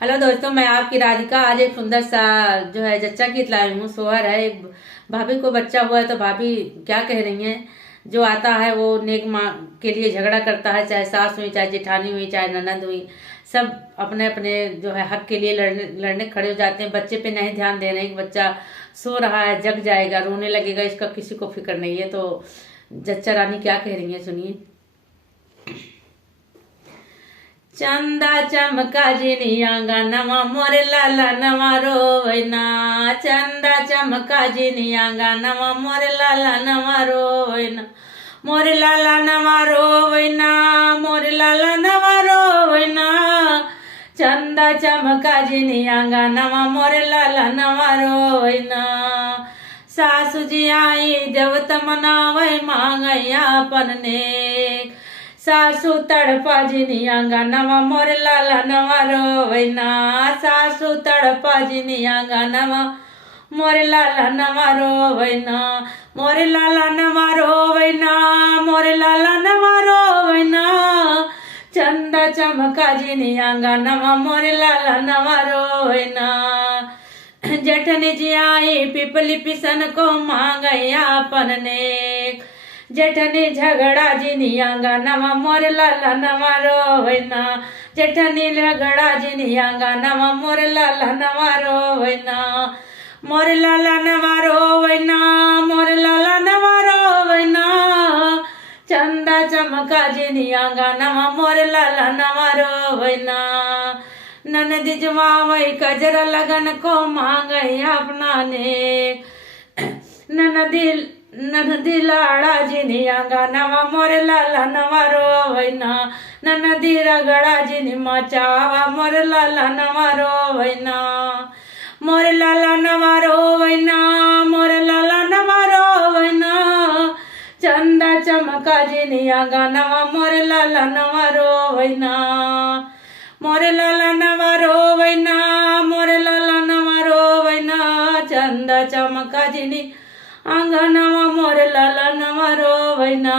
Hello दोस्तों, मैं आपकी राधिका। आज एक सुंदर सा जो है जच्चा गीत लाई हूँ। सोहर है। एक भाभी को बच्चा हुआ है तो भाभी क्या कह रही हैं। जो आता है वो नेक माँ के लिए झगड़ा करता है, चाहे सास हुई, चाहे जेठानी हुई, चाहे ननद हुई। सब अपने अपने जो है हक के लिए लड़ने लड़ने खड़े हो जाते हैं। बच्चे पे नहीं ध्यान दे रहे हैं कि बच्चा सो रहा है, जग जाएगा, रोने लगेगा, इसका किसी को फिक्र नहीं है। तो जच्चा रानी क्या कह रही है, सुनिए। चंदा चमका जिनियांगा नवा मोरे लाला नवा रोवैना। चंदा चमका जिनियांगा नवा मोरे लाला नवा रोवैना। मोरे लाला नवा रोवैना, मोरे लाला नवा रोवैना। चंदा चमका जिनियांगा नवा मोरे लाला नवा रोवैना। सासू जी आई देवत मनावै मांगैया पनने। सासू तड़पा जिनियांगा नवा मोरे लाला नवा रोवैना। सासू तड़पा जिनियांगा नवा मोरे लाला नवा रोवैना। मोरे लाला नवा रोवैना, मोरे लाला नवा रोवैना। चंदा चमका जिनियांगा नवा मोरे लाला नवा रोवैना। जेठनी जी आई पिपली पिसन को मांगैया पनने। जेठनी झगड़ा जिनियांगा नवा मोरे लाला नवा रोवैना। जेठनी झगड़ा जिनियांगा नवा मोरे लाला नवा रोवैना। मोरे लाला नवा रोवैना, मोरे लाला नवा रोवैना। चंदा चमका जिनियांगा नवा मोरे लाला नवा रोवैना। ननद जवावै कजरा लगन को मांगै अपना ने। ननदी लाड़ा जिनियांगा नवा मोरे लाला नवा रोवैना। ननदी रगड़ा जिनि मचावा मोरे लाला नवा रोवैना। मोरे लाला नवा रोवैना, मोरे लाला नवा रोवैना। चंदा चमका जिनियांगा नवा मोरे लाला नवा रोवैना। मोरे लाला नवा रोवैना, मोरे लाला नवा रोवैना। चंदा चमका जिनि आंगा नवा मोरे लाला नवा रोवैना।